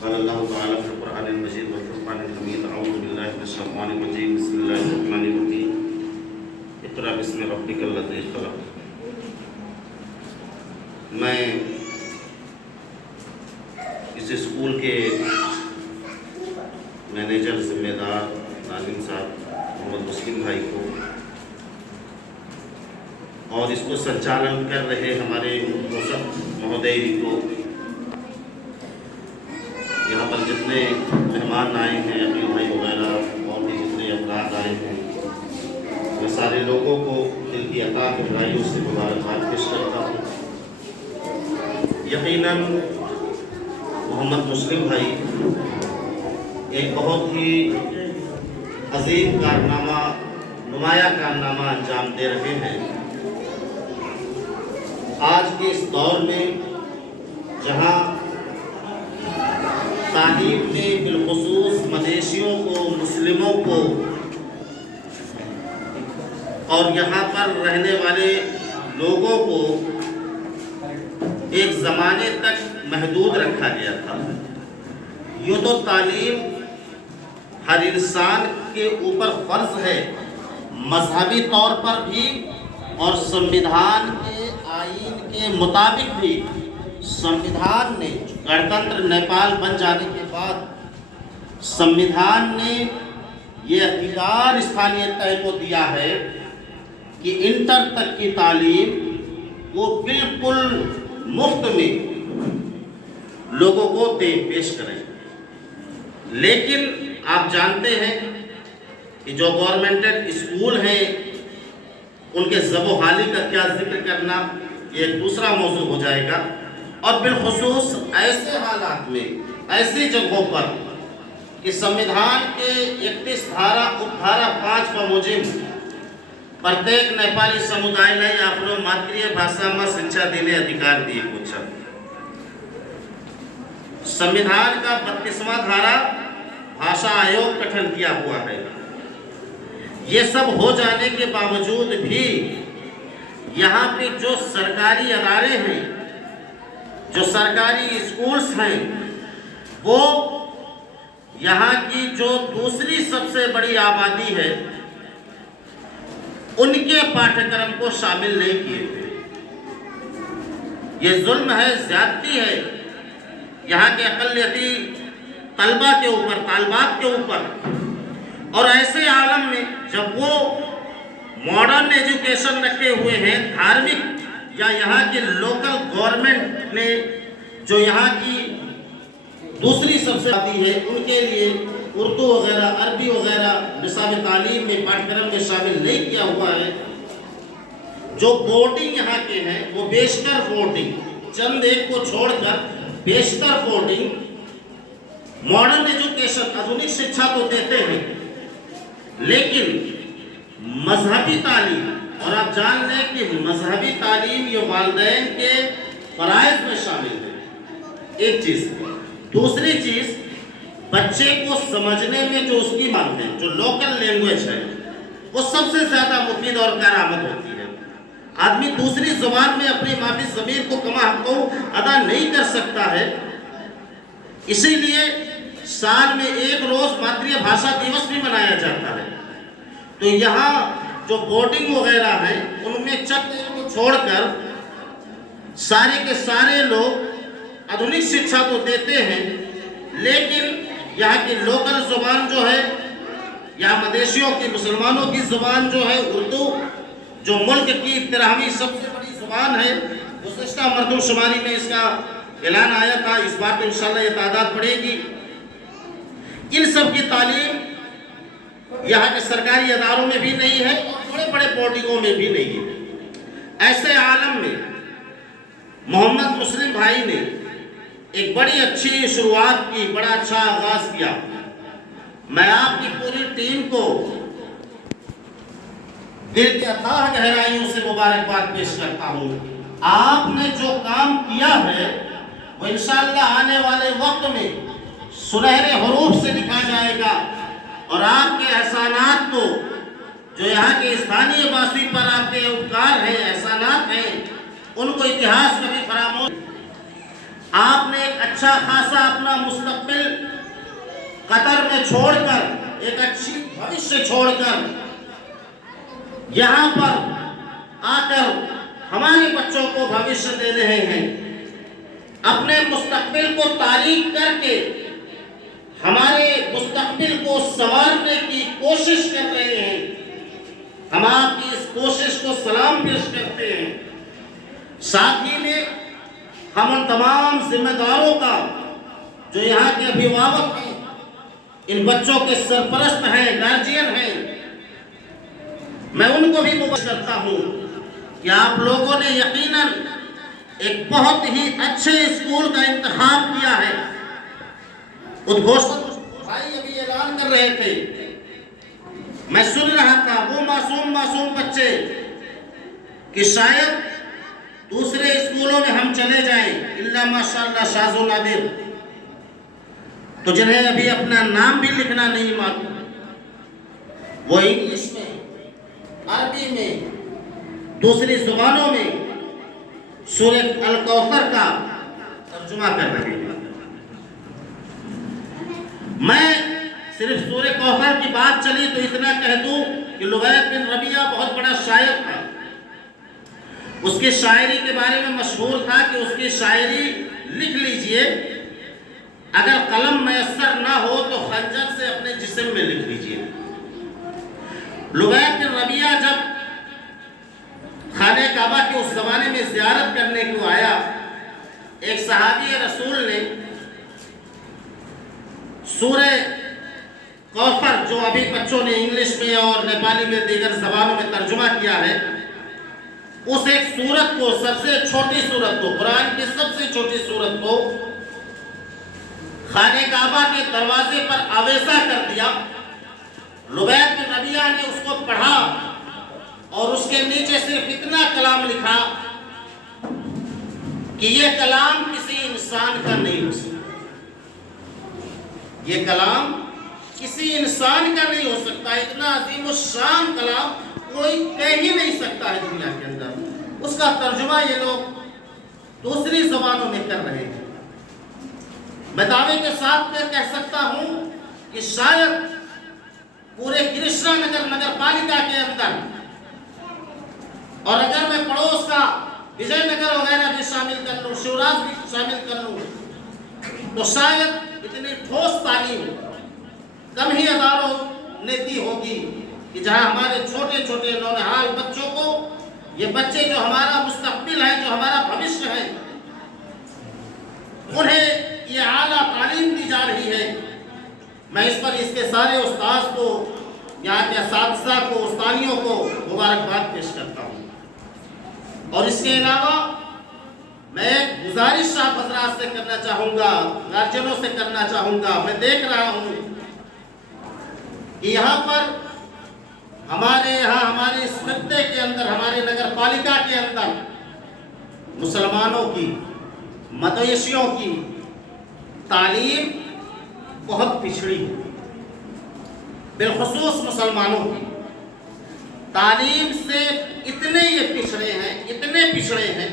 क़ालल्लाहु तआला फ़िल क़ुरआनिल मजीद वल फ़ुरक़ानिल हमीद अऊज़ु बिल्लाहि मिनश शैतानिर रजीम बिस्मिल्लाहिर रहमानिर रहीम इक़रा बिस्मि रब्बिकल लज़ी ख़लक़। मैं इस स्कूल के मैनेजर ज़िम्मेदार नाज़िम साहब मोहम्मद मुस्लिम भाई को और इसको संचालन कर रहे हमारे मुसब महोदय को, यहाँ पर जितने मेहमान आए हैं अकील भाई वगैरह और भी जितने अफराद आए हैं, मैं सारे लोगों को दिल की अता की बधाइयों से मुबारकबाद पेश करता हूँ। यकीनन मोहम्मद मुस्लिम भाई एक बहुत ही अजीम कारनामा, नुमाया कारनामा अंजाम दे रहे हैं। आज के इस दौर में जहाँ तालीम में बिलखुसूस मदेशियों को, मुस्लिमों को और यहाँ पर रहने वाले लोगों को एक ज़माने तक महदूद रखा गया था। यूँ तो तालीम हर इंसान के ऊपर फ़र्ज़ है, मजहबी तौर पर भी और संविधान के आईन के मुताबिक भी। संविधान ने, गणतंत्र नेपाल बन जाने के बाद संविधान ने ये अधिकार स्थानीय तय को दिया है कि इंटर तक की तालीम वो बिल्कुल मुफ्त में लोगों को पेश करें। लेकिन आप जानते हैं कि जो गवर्नमेंटेड स्कूल हैं उनके ज़बो-हाली का क्या जिक्र करना, ये एक दूसरा मौजू हो जाएगा। और बिलखुसूस ऐसे हालात में, ऐसी जगहों पर कि संविधान के 31 धारा उपधारा 5 पर मुजिब प्रत्येक नेपाली समुदायलाई आफ्नो मातृभाषामा शिक्षा देने अधिकार दिएको छ। संविधान का 32वां धारा भाषा आयोग गठन किया हुआ है। ये सब हो जाने के बावजूद भी यहाँ पे जो सरकारी अदारे हैं, जो सरकारी स्कूल्स हैं, वो यहाँ की जो दूसरी सबसे बड़ी आबादी है उनके पाठ्यक्रम को शामिल नहीं किए थे। ये जुल्म है, ज्यादती है यहाँ के अक़लियती तलबा के ऊपर, तालिबात के ऊपर। और ऐसे आलम में जब वो मॉडर्न एजुकेशन रखे हुए हैं, धार्मिक या यहाँ के लोकल गवर्नमेंट ने जो यहाँ की दूसरी सबसे आती है उनके लिए उर्दू वगैरह, अरबी वगैरह निसाब तालीम में, पाठ्यक्रम में शामिल नहीं किया हुआ है। जो बोर्डिंग यहाँ के हैं वो बेशतर बोर्डिंग, चंद एक को छोड़कर बेशतर बोर्डिंग मॉडर्न एजुकेशन, आधुनिक शिक्षा तो देते हैं, लेकिन मजहबी तालीम, और आप जान लें कि मजहबी तालीम ये वालिदैन के फ़राइज़ में शामिल है, एक चीज़। दूसरी चीज़, बच्चे को समझने में जो उसकी मांग है, जो लोकल लैंग्वेज है, वो सबसे ज़्यादा मुफीद और कारआमद होती है। आदमी दूसरी ज़ुबान में अपनी माफ़ी ज़मीर को कमा हक़ अदा नहीं कर सकता है। इसीलिए साल में एक रोज़ मातृभाषा दिवस भी मनाया जाता है। तो यहाँ जो बोर्डिंग वगैरह है उनमें चंद को छोड़कर सारे के सारे लोग आधुनिक शिक्षा तो देते हैं, लेकिन यहाँ की लोकल ज़ुबान जो है, यहाँ मदेशियों की, मुसलमानों की ज़ुबान जो है उर्दू, जो मुल्क की 13वीं सबसे बड़ी ज़ुबान है, गुज़िश्ता मरदमशुमारी में इसका ऐलान आया था। इस बार तो इंशाल्लाह ये तादाद बढ़ेगी। इन सब की तालीम यहाँ के सरकारी अदारों में भी नहीं है और बड़े बड़े बोर्डिंगों में भी नहीं है। ऐसे आलम में मोहम्मद मुस्लिम भाई ने एक बड़ी अच्छी शुरुआत की, बड़ा अच्छा आगाज किया। मैं आपकी पूरी टीम को दिल की अथाह गहराइयों से मुबारकबाद पेश करता हूँ। आपने जो काम किया है वो इंशाअल्लाह आने वाले वक्त में सुनहरे हरूफ से लिखा जाएगा और आपके एहसानात को, जो यहाँ के स्थानीय वासी पर आपके उपकार हैं, एहसानात हैं, उनको इतिहास कभी फरामोश। आपने एक अच्छा खासा अपना मुस्तकबिल कतर में छोड़कर, एक अच्छी भविष्य छोड़कर यहाँ पर आकर हमारे बच्चों को भविष्य दे रहे हैं। अपने मुस्तकबिल को तारीख करके हमारे मुस्तकबिल को संवारने की कोशिश कर रहे हैं। हम आपकी इस कोशिश को सलाम पेश करते हैं। साथ ही में हम उन तमाम जिम्मेदारों का जो यहाँ के अभिभावक हैं, इन बच्चों के सरपरस्त हैं, गार्जियन हैं, मैं उनको भी मुबारक करता हूँ कि आप लोगों ने यकीनन एक बहुत ही अच्छे स्कूल का इंतखाब किया है। उद्घोषण भाई अभी ऐलान कर रहे थे, मैं सुन रहा था वो मासूम बच्चे कि शायद दूसरे स्कूलों में हम चले जाएं, इल्ला माशाअल्लाह शाज़ो नादिर, तो जिन्हें अभी अपना नाम भी लिखना नहीं मालूम, वो इंग्लिश में, अरबी में, दूसरी जुबानों में सूरह अल कौसर का तर्जुमा कर रहे हैं। मैं सिर्फ सूरह कौसर की बात चली तो इतना कह दूं कि लुबैद बिन रबिया बहुत बड़ा शायर था। उसकी शायरी के बारे में मशहूर था कि उसकी शायरी लिख लीजिए, अगर कलम मैसर ना हो तो खंजर से अपने जिस्म में लिख लीजिए। लुबैद बिन रबिया जब खाने काबा के उस जमाने में ज़ियारत करने को आया, एक सहाबी रसूल ने सूरह कौसर, जो अभी बच्चों ने इंग्लिश में और नेपाली में दीगर जबानों में तर्जुमा किया है, उस एक सूरत को, सबसे छोटी सूरत को, कुरान की सबसे छोटी सूरत को खाने काबा के दरवाजे पर आवेजा कर दिया। लुबैद बिन रबिया ने उसको पढ़ा और उसके नीचे सिर्फ इतना कलाम लिखा कि ये कलाम किसी इंसान का नहीं हो सकता, ये कलाम किसी इंसान का नहीं हो सकता। इतना अजीम शान कलाम कोई कह ही नहीं सकता है दुनिया के अंदर। उसका तर्जुमा ये लोग दूसरी जबानों में कर रहे हैं। मैं दावे के साथ में कह सकता हूं कि शायद पूरे कृष्णा नगर पालिका के अंदर, और अगर मैं पड़ोस का विजयनगर वगैरह भी शामिल कर लूँ, शिवराज भी शामिल कर लूँ, तो शायद इतनी ठोस तालीम कम ही अदारों ने दी होगी कि जहाँ हमारे छोटे छोटे नौनिहाल बच्चों को, ये बच्चे जो हमारा मुस्तकबिल है, जो हमारा भविष्य है, उन्हें ये आला तालीम दी जा रही है। मैं इस पर इसके सारे उस्ताद को, यहाँ के असातिज़ा को, उस्तानियों को मुबारकबाद पेश करता हूँ। और इसके अलावा मैं गुजारिश आप हज़रात से करना चाहूँगा, गार्जियनों से करना चाहूँगा। मैं देख रहा हूँ कि यहाँ पर हमारे यहाँ, हमारे इस खत्ते के अंदर, हमारे नगर पालिका के अंदर मुसलमानों की, मदरसियों की तालीम बहुत पिछड़ी है। बिलखुसूस मुसलमानों की तालीम से इतने ये पिछड़े हैं, इतने पिछड़े हैं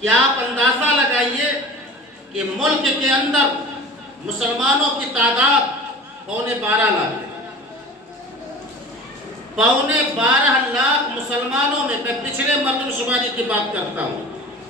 कि आप अंदाज़ा लगाइए कि मुल्क के अंदर मुसलमानों की तादाद 12.25 लाख है। 12.25 लाख मुसलमानों में, मैं पिछले मर्दमशुमारी की बात करता हूँ,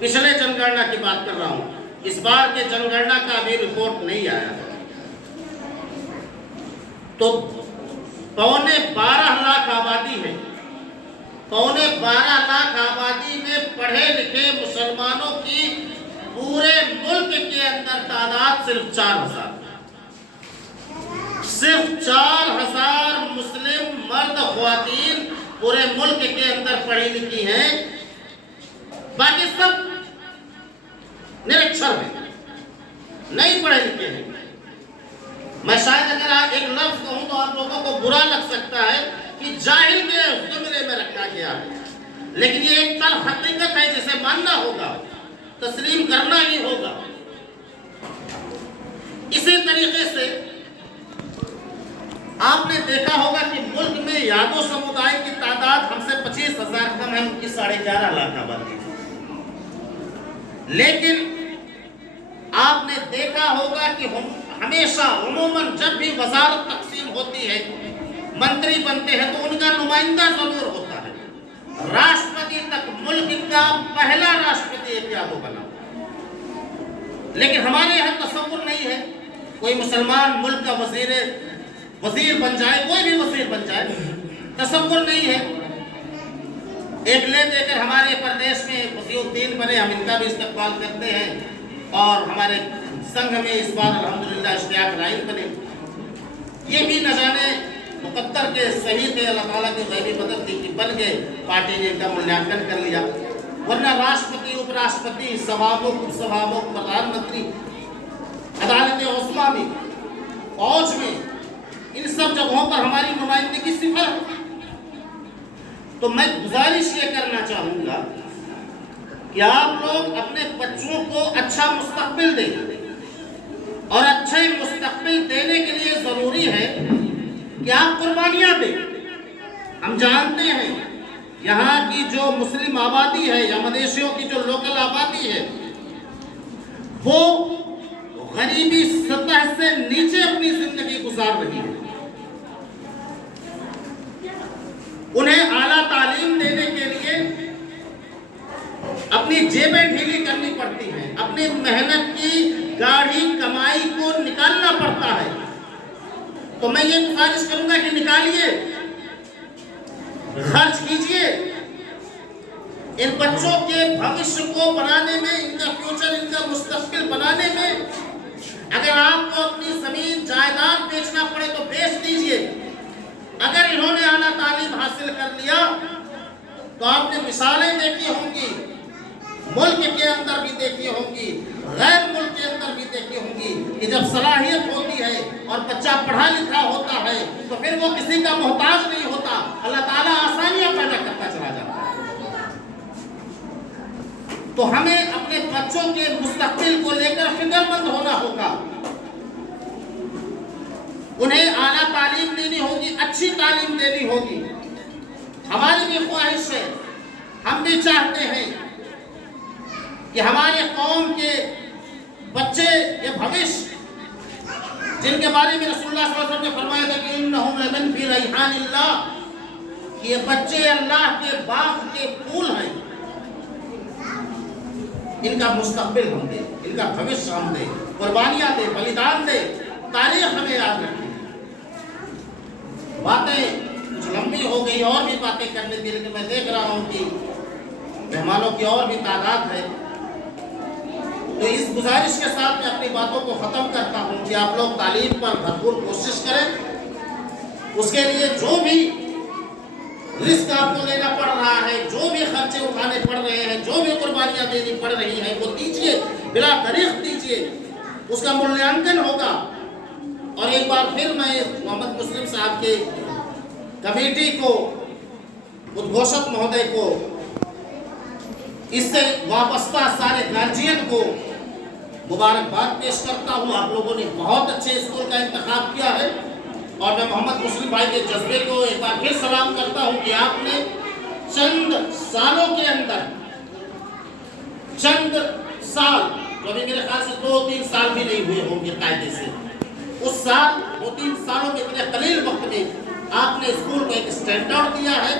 पिछले जनगणना की बात कर रहा हूँ, इस बार के जनगणना का अभी रिपोर्ट नहीं आया है। तो 12.25 लाख आबादी है। 12.25 लाख आबादी में पढ़े लिखे मुसलमानों की पूरे मुल्क के अंदर तादाद सिर्फ 4,000, सिर्फ 4,000 मुस्लिम मर्द ख्वातीन पूरे मुल्क के अंदर पढ़ी लिखी हैं। बाकी सब निरक्षर हैं, नहीं पढ़े लिखे हैं। मैं शायद अगर आप एक लफ्ज कहूं तो आप लोगों को बुरा लग सकता है कि जाहिल के जुमले में रखा गया है, लेकिन ये एक तल्ख हकीकत है जिसे मानना होगा, तस्लीम करना ही होगा। इसी तरीके से आपने देखा होगा कि मुल्क में यादव समुदाय की तादाद हमसे 25,000 कम है, उनकी 11.5 लाख आबादी। लेकिन आपने देखा होगा कि हमेशा उमूमन जब भी वजारत तकसीम होती है, मंत्री बनते हैं, तो उनका नुमाइंदा जरूर होता है। राष्ट्रपति तक मुल्क का पहला राष्ट्रपति क्या वो बना, लेकिन हमारे यहाँ तसव्वुर नहीं है कोई मुसलमान मुल्क का वजीर बन जाए, कोई भी वजीर बन जाए, तसव्वुर नहीं है। एक ले देकर हमारे प्रदेश में वजीउद्दीन बने, हम इनका भी इस्तेमाल करते हैं, और हमारे संघ में इस बार अल्हम्दुलिल्लाह इश्तियाक राइस बने। ये भी न जाने मुकद्दर के सही थे, अल्लाह ताला की गैबी मदद थी कि बन गए, पार्टी ने इनका मूल्यांकन कर लिया। वरना राष्ट्रपति, उपराष्ट्रपति, सभामुख, उपसभामुख, प्रधानमंत्री, अदालत उस्मा में, फौज में, इन सब जगहों पर हमारी नुमाइंदगी सिफर है। तो मैं गुजारिश ये करना चाहूँगा कि आप लोग अपने बच्चों को अच्छा मुस्तकबिल दें, और अच्छे मुस्तकबिल देने के लिए ज़रूरी है कि आप कुर्बानियाँ दें। हम जानते हैं यहाँ की जो मुस्लिम आबादी है या मदेशियों की जो लोकल आबादी है, वो गरीबी सतह से नीचे अपनी जिंदगी गुजार रही है। उन्हें आला तालीम देने के लिए अपनी जेबें ढीली करनी पड़ती हैं, अपनी मेहनत की गाढ़ी कमाई को निकालना पड़ता है। तो मैं ये गुजारिश करूंगा कि निकालिए, खर्च कीजिए, इन बच्चों के भविष्य को बनाने में, इनका फ्यूचर, इनका मुस्तकबिल बनाने में। अगर आपको अपनी जमीन जायदाद बेचना पड़े तो बेच दीजिए। अगर इन्होंने आला तालीम हासिल कर लिया तो आपने मिसालें देखी होंगी, मुल्क के अंदर भी देखी होंगी, गैर मुल्क के अंदर भी देखी होंगी, कि जब सलाहियत होती है और बच्चा पढ़ा लिखा होता है तो फिर वो किसी का मोहताज नहीं होता, अल्लाह ताला आसानियां पैदा करता चला जाता है। तो हमें अपने बच्चों के मुस्तकबिल को लेकर फिक्रमंद होना होगा। उन्हें आला तालीम देनी होगी, अच्छी तालीम देनी होगी। हमारी भी ख्वाहिश है, हम भी चाहते हैं कि हमारे कौम के बच्चे, ये भविष्य जिनके बारे में रसूलुल्लाह सल्लल्लाहु अलैहि वसल्लम ने फरमाया था कि इन्नहुम लमन फी रैहानिल्लाह, कि ये बच्चे अल्लाह के बाग के फूल हैं, इनका मुस्तकबिल हम दें, इनका भविष्य हम दें, कुर्बानियां दें, बलिदान दें, तारीख हमें याद रखें। बातें कुछ लंबी हो गई, और भी बातें करने थी, लेकिन मैं देख रहा हूँ कि मेहमानों की और भी तादाद है। तो इस गुजारिश के साथ मैं अपनी बातों को ख़त्म करता हूँ कि आप लोग तालीम पर भरपूर कोशिश करें। उसके लिए जो भी रिस्क आपको लेना पड़ रहा है, जो भी खर्चे उठाने पड़ रहे हैं, जो भी कुर्बानियाँ देनी पड़ रही हैं, वो दीजिए, बिला तारीख दीजिए, उसका मूल्यांकन होगा। और एक बार फिर मैं मोहम्मद मुस्लिम साहब के कमेटी को, उद्घोषक महोदय को, इससे वाबस्ता सारे गार्जियन को मुबारकबाद पेश करता हूँ। आप लोगों ने बहुत अच्छे स्कूल का इंतखाब किया है, और मैं मोहम्मद मुस्लिम भाई के जज्बे को एक बार फिर सलाम करता हूँ कि आपने चंद सालों के अंदर, चंद साल, जो अभी मेरे ख्याल से 2-3 साल भी नहीं हुए होंगे कायदे से, उस साल 2-3 सालों के इतने कलील वक्त में आपने स्कूल को एक स्टैंडर्ड दिया है,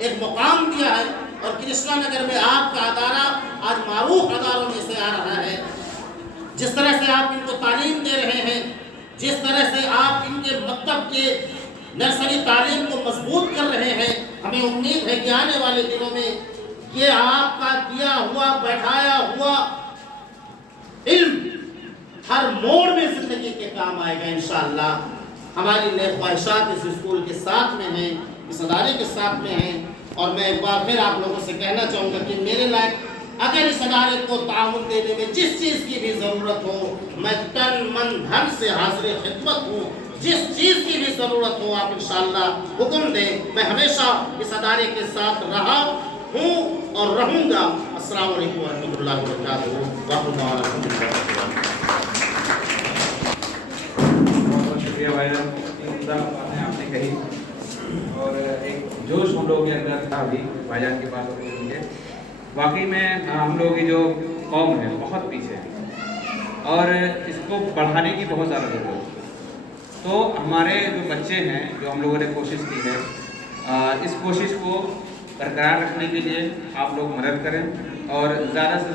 एक मुकाम दिया है, और कृष्णा नगर में आपका अदारा आज मारूफ अदारों में से आ रहा है। जिस तरह से आप इनको तालीम दे रहे हैं, जिस तरह से आप इनके मकतब के नर्सरी तालीम को मजबूत कर रहे हैं, हमें उम्मीद है कि आने वाले दिनों में ये आपका दिया हुआ, बैठाया हुआ इल्म हर मोड़ में जिंदगी के काम आएगा इंशाअल्लाह। हमारी नेक ख्वाहिशात इस स्कूल के साथ में हैं, इस अदारे के साथ में हैं। और मैं एक बार फिर आप लोगों से कहना चाहूँगा कि मेरे लायक अगर इस अदारे को ताउन देने में जिस चीज़ की भी ज़रूरत हो, मैं तन मन धन से हाजिर खिदमत हूँ। जिस चीज़ की भी ज़रूरत हो आप इंशाअल्लाह हुक्म दें, मैं हमेशा इस अदारे के साथ रहा हूँ और रहूँगा। अस्सलामु अलैकुम वरहमतुल्लाहि वबरकातुहू। बहुत शुक्रिया भाईजान, बातें आपने कही और एक जोश हम लोगों के अंदर था अभी भाईजान के पास होंगे। वाकई में हम लोगों की जो कौम है बहुत पीछे है, और इसको बढ़ाने की बहुत ज़्यादा ज़रूरत है। तो हमारे जो बच्चे हैं, जो हम लोगों ने कोशिश की है, इस कोशिश को बरकरार रखने के लिए आप लोग मदद करें और ज़्यादा से